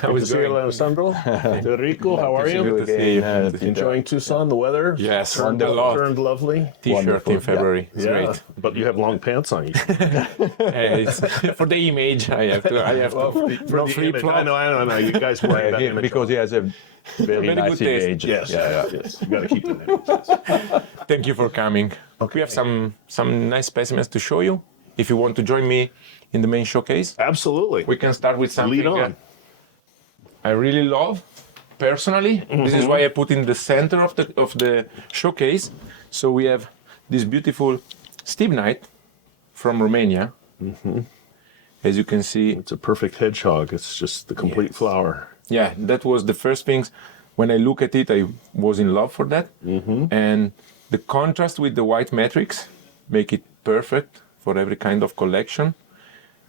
How is it, Alesandro? Federico, how are you? Good to see you. Enjoying Tucson, the weather? Yes, turned a lot. Turned lovely. T-shirt in February. It's great. But you have long pants on you. It's for the image. I have to. For the image. I know. You guys worry about image. Because he has a very nice good taste. image. Yes, yes. You got to keep it in. Thank you for coming. Okay. We have some nice specimens to show you. If you want to join me in the main showcase, Absolutely. we can start with something Lead on. I really love personally. This is why I put in the center of the showcase. So we have this beautiful stibnite from Romania. As you can see, It's a perfect hedgehog. It's just the complete flower. yeah, that was the first things. When I look at it, I was in love for that. And the contrast with the white matrix make it perfect for every kind of collection.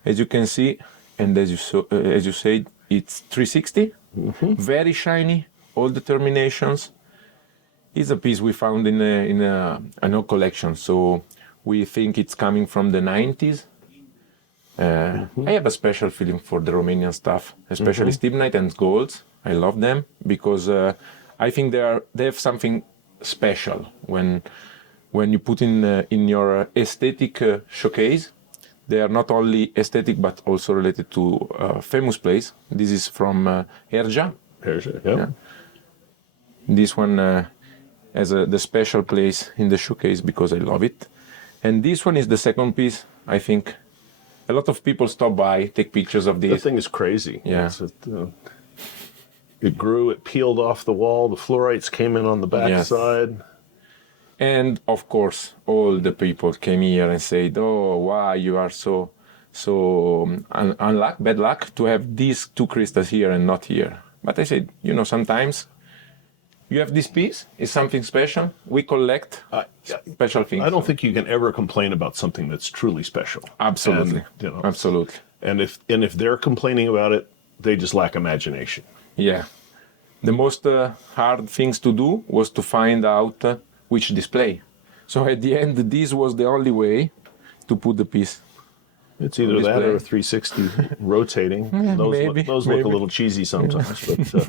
As you can see, and as you said, it's 360, very shiny, all the terminations. It's a piece we found in an old collection, so we think it's coming from the 90s. I have a special feeling for the Romanian stuff, especially stibnite and golds. I love them because I think they have something special when you put in your aesthetic showcase. They are not only aesthetic but also related to famous place. This is from Erja. Persia, yeah. This one has the special place in the showcase because I love it. And this one is the second piece. I think a lot of people stop by, take pictures of The this. thing is crazy. Yeah. It grew, it peeled off the wall, the fluorites came in on the back Yes. side. And of course, all the people came here and said, "Oh, why you are so bad luck to have these two crystals here and not here." But I said, sometimes you have this piece, it's something special. We collect special things. I don't think you can ever complain about something that's truly special. Absolutely, And, absolutely. And if they're complaining about it, they just lack imagination. Yeah. The most hard things to do was to find out which display. So at the end, this was the only way to put the piece. It's either that or 360 rotating. Those look a little cheesy sometimes, but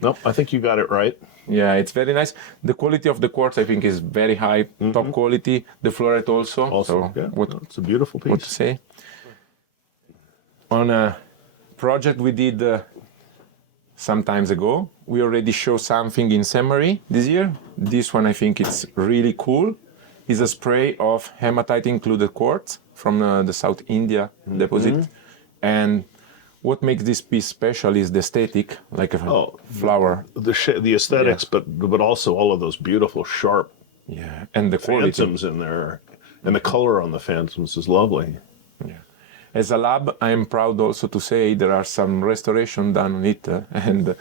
nope, I think you got it right. Yeah, it's very nice. The quality of the quartz, I think, is very high, top quality. The fluorite also. Also, it's a beautiful piece. What to say? On a project we did some times ago, we already showed something in Saint-Marie this year. This one, I think it's really cool. It's a spray of hematite-included quartz from the South India deposit. And what makes this piece special is the aesthetic, like a flower. The aesthetics, but also all of those beautiful, sharp and the quality. phantoms in there. And the color on the phantoms is lovely. As a lab, I am proud also to say there are some restoration done on it, and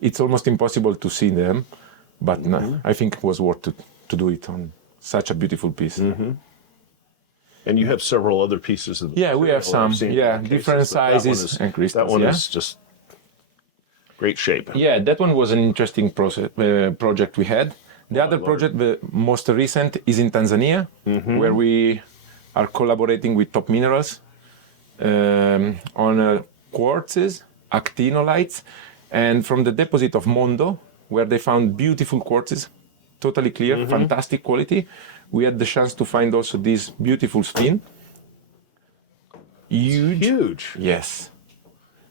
it's almost impossible to see them, but I think it was worth to do it on such a beautiful piece. And you have several other pieces of the Yeah, we have material some, I've seen in different cases, but sizes and crystals. That one is just great shape. Yeah, that one was an interesting project we had. The other project, the most recent, is in Tanzania, where we are collaborating with Top Minerals on quartzes, actinolites, and from the deposit of Mondo, where they found beautiful quartzes, totally clear, fantastic quality. We had the chance to find also this beautiful spin. Huge. Yes.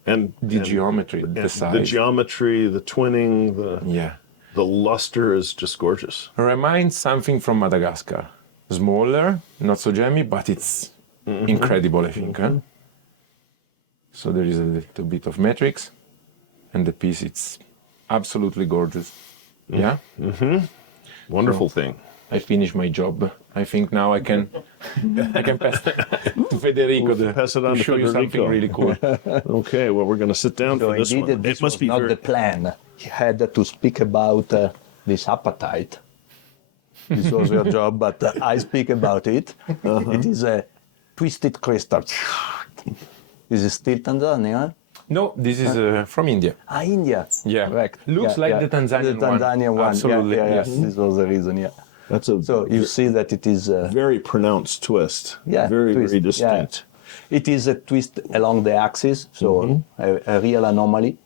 And The geometry, the size. The geometry, the twinning, the luster is just gorgeous. Reminds something from Madagascar. Smaller, not so jammy, but it's incredible, I think. Huh? So there is a little bit of matrix, and the piece, it's absolutely gorgeous. Yeah? Wonderful thing. I finished my job. I think now I can pass to Federico pass it on to show you something Federico. really cool. Okay, well, we're going to sit down So for this indeed, one. this It must was be not very... the plan. He had to speak about this apatite. This was your job, but I speak about it. It is a twisted crystal. Is it still Tanzania? No, this is from India. India. Yeah, Correct. looks like the Tanzanian one. The Tanzanian one. Absolutely, Yes. yes. This was the reason. Yeah. That's a So you see that it is. very pronounced twist. Yeah, Very, twist, very distinct. It is a twist along the axis, so a real anomaly.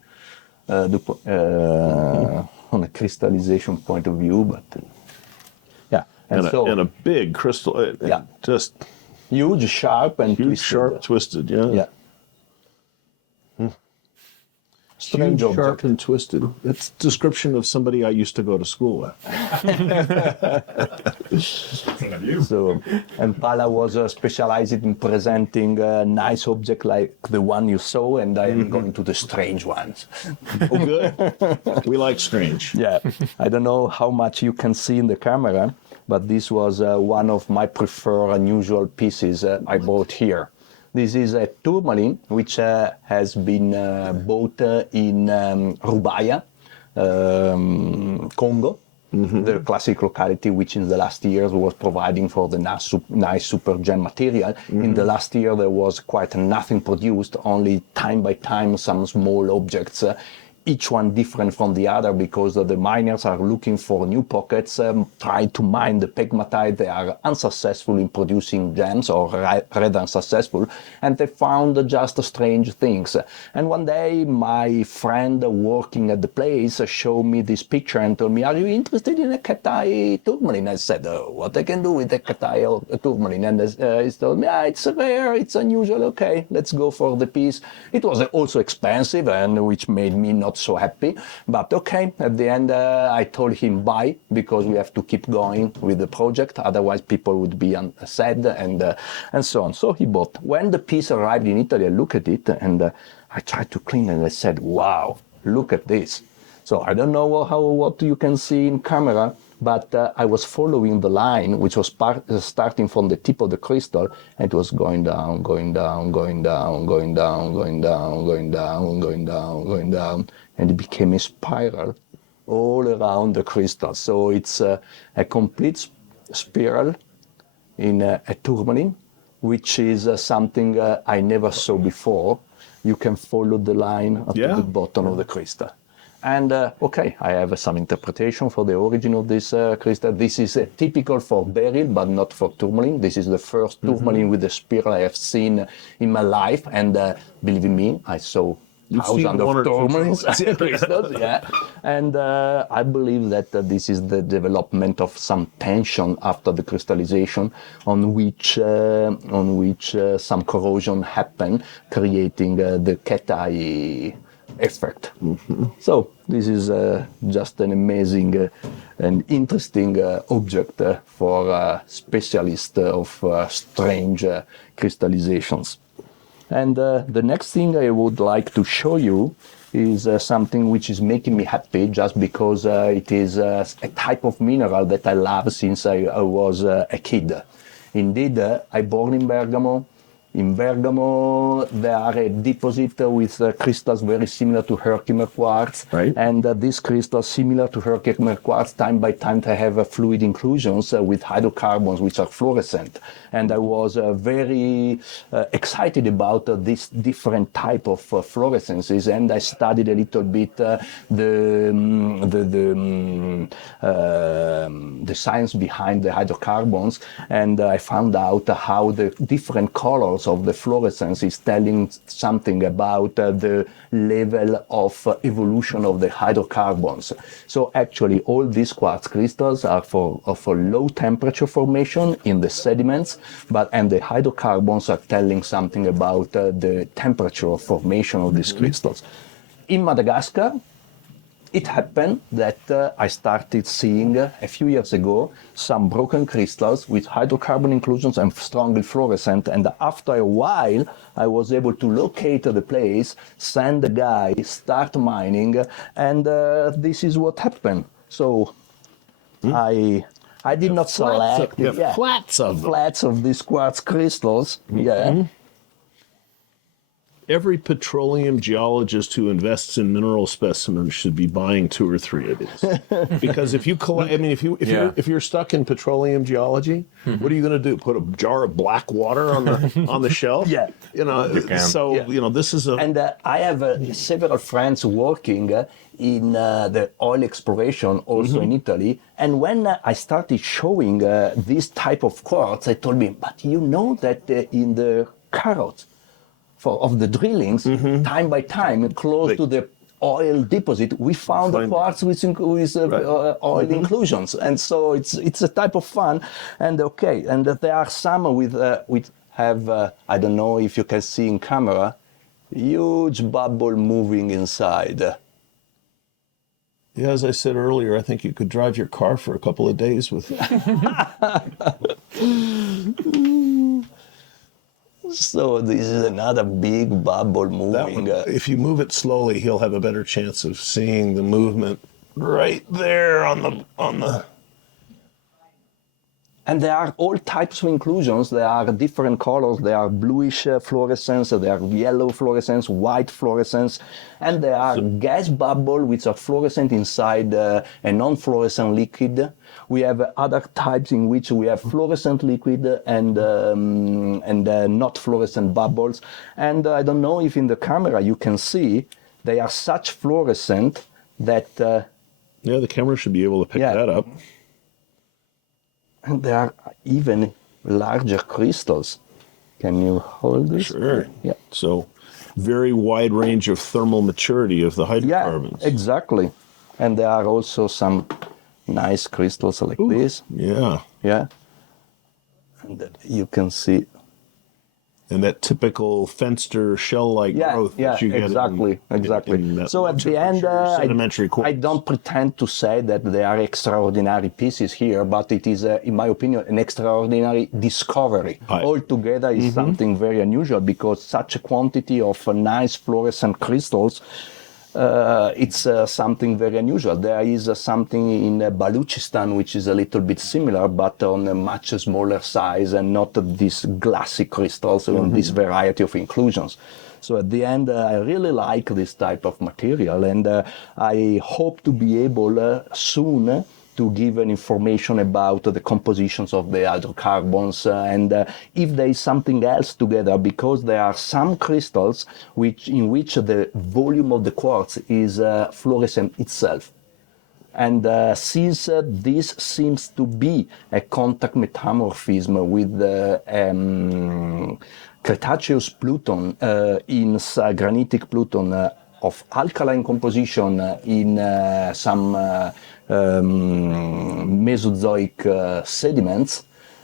on a crystallization point of view, but yeah. And a big crystal, Yeah. just Huge, sharp, and huge, twisted. sharp, twisted. Yeah. Yeah. Strange Huge, sharp, object. and twisted. That's a description of somebody I used to go to school with. So, and Pala was specialized in presenting nice objects like the one you saw, and I am going to the strange ones. Oh, good. We like strange. Yeah, I don't know how much you can see in the camera, but this was one of my preferred unusual pieces I bought here. This is a tourmaline which has been bought in Rubaya, Congo, the classic locality which in the last years was providing for the nice super gem material. In the last year there was quite nothing produced, only time by time some small objects, each one different from the other because the miners are looking for new pockets, trying to mine the pegmatite. They are unsuccessful in producing gems, or rather unsuccessful, and they found just strange things. And one day my friend working at the place showed me this picture and told me, "Are you interested in a Katai tourmaline?" I said, "What I can do with a Katai tourmaline?" And he told me, "It's rare, it's unusual, okay, let's go for the piece." It was also expensive, and which made me not so happy, but okay, at the end I told him buy, because we have to keep going with the project, otherwise people would be sad, and so on. So he bought. When the piece arrived in Italy, I looked at it and I tried to clean it, and I said, "Wow, look at this." So I don't know what you can see in camera, but I was following the line, which was starting from the tip of the crystal, and it was going down, going down, going down, going down, going down, going down, going down, going down, and it became a spiral all around the crystal. So it's a complete spiral in a tourmaline, which is something I never saw before. You can follow the line up to the bottom of the crystal. And okay, I have some interpretation for the origin of this crystal. This is typical for beryl, but not for tourmaline. This is the first tourmaline with a spiral I have seen in my life. And believe me, I saw thousands of tourmalines crystals. Yeah. And I believe that this is the development of some tension after the crystallization, on which some corrosion happened, creating the Katai effect. So this is just an amazing and interesting object for specialists of strange crystallizations. And the next thing I would like to show you is something which is making me happy, just because it is a type of mineral that I love since I was a kid. Indeed, I born in Bergamo. In Bergamo, there are a deposit with crystals very similar to Herkimer quartz. Right. And these crystals, similar to Herkimer quartz, time by time they have fluid inclusions with hydrocarbons which are fluorescent. And I was very excited about this different type of fluorescences, and I studied a little bit the science behind the hydrocarbons, and I found out how the different colors of the fluorescence is telling something about the level of evolution of the hydrocarbons. So actually all these quartz crystals are for low temperature formation in the sediments, and the hydrocarbons are telling something about the temperature of formation of these crystals. In Madagascar, it happened that I started seeing a few years ago some broken crystals with hydrocarbon inclusions and strongly fluorescent, and after a while I was able to locate the place, send the guy, start mining, and this is what happened. So I did not select flats of them. flats of these quartz crystals. Every petroleum geologist who invests in mineral specimens should be buying 2 or 3 of these, because if you collect, I mean, if you're stuck in petroleum geology, what are you going to do? Put a jar of black water on the shelf? Yeah. You know. This is a. And I have several friends working in the oil exploration, also in Italy. And when I started showing this type of quartz, they told me, "But you know that in the carrots of the drillings, time by time, close to the oil deposit, we found a quartz with oil inclusions, and so it's a type of fun. And okay, and there are some with have I don't know if you can see in camera, huge bubble moving inside. Yeah, as I said earlier, I think you could drive your car for a couple of days with it. So this is another big bubble moving. If you move it slowly, he'll have a better chance of seeing the movement right there on the. And there are all types of inclusions. There are different colors. There are bluish fluorescence, there are yellow fluorescence, white fluorescence, and there are gas bubble which are fluorescent inside a non-fluorescent liquid. We have other types in which we have fluorescent liquid and not fluorescent bubbles. And I don't know if in the camera you can see, they are such fluorescent that... yeah, the camera should be able to pick that up. And there are even larger crystals. Can you hold this? Sure. Yeah. So, very wide range of thermal maturity of the hydrocarbons. Yeah, exactly. And there are also some nice crystals like this. Yeah. Yeah. And you can see. And that typical Fenster shell-like growth that you get. Exactly. In So at the end, sedimentary quartz. I don't pretend to say that there are extraordinary pieces here, but it is, in my opinion, an extraordinary discovery. Altogether is something very unusual because such a quantity of nice fluorescent crystals, it's something very unusual. There is something in Baluchistan which is a little bit similar, but on a much smaller size and not these glassy crystals and this variety of inclusions. So at the end, I really like this type of material, and I hope to be able soon to give an information about the compositions of the hydrocarbons and if there is something else together, because there are some crystals in which the volume of the quartz is fluorescent itself. And since this seems to be a contact metamorphism with Cretaceous Pluton in granitic Pluton of alkaline composition in some Mesozoic sediments,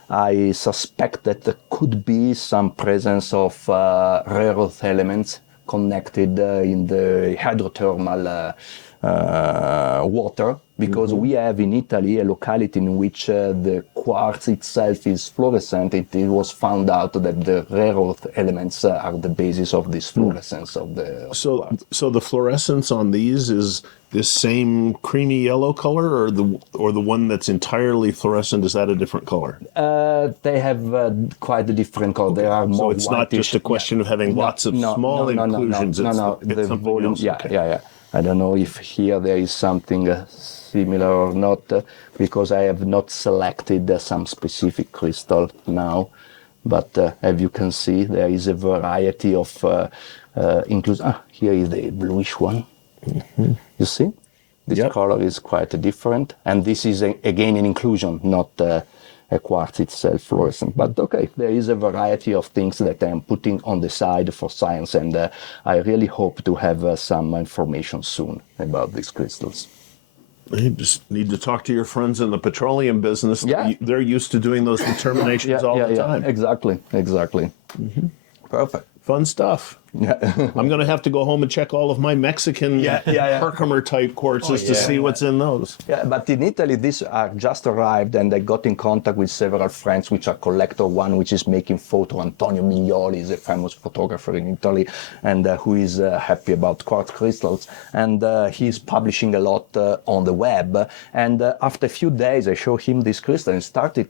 I suspect that there could be some presence of rare earth elements connected in the hydrothermal water, because we have in Italy a locality in which the quartz itself is fluorescent. It was found out that the rare earth elements are the basis of this fluorescence of the quartz. So the fluorescence on these is this same creamy yellow color, or the one that's entirely fluorescent, is that a different color? They have quite a different color. They are more so it's not just a question of having lots of small inclusions. No, it's the volume. else. Yeah. I don't know if here there is something similar or not, because I have not selected some specific crystal now. But as you can see, there is a variety of inclusions. Here is the bluish one. You see? This color is quite different. And this is, again, an inclusion, not a quartz itself fluorescent. But okay, there is a variety of things that I'm putting on the side for science, and I really hope to have some information soon about these crystals. You just need to talk to your friends in the petroleum business. Yeah. They're used to doing those determinations all the time. Exactly. Perfect. Fun stuff. Yeah. I'm going to have to go home and check all of my Mexican Herkimer type quartzes to see what's in those. Yeah, but in Italy, these are just arrived, and I got in contact with several friends which are collector. One which is making photo, Antonio Miglioli, is a famous photographer in Italy, and who is happy about quartz crystals. And he's publishing a lot on the web. And after a few days, I showed him this crystal and started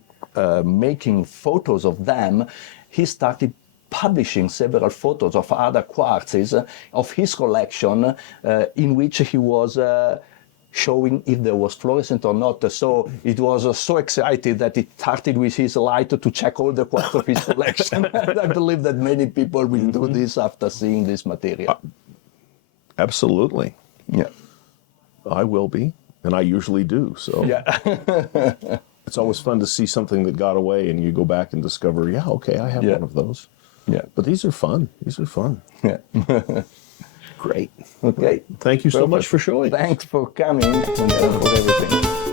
making photos of them. He started publishing several photos of other quartzes of his collection in which he was showing if there was fluorescent or not. So it was so excited that it started with his light to check all the quartz of his collection. And I believe that many people will do this after seeing this material. Absolutely. Yeah. I will be, and I usually do. So Yeah. it's always fun to see something that got away and you go back and discover, I have one of those. Yeah. But these are fun. Yeah. Great. Okay. Thank you so much for showing. Thanks for coming and for everything.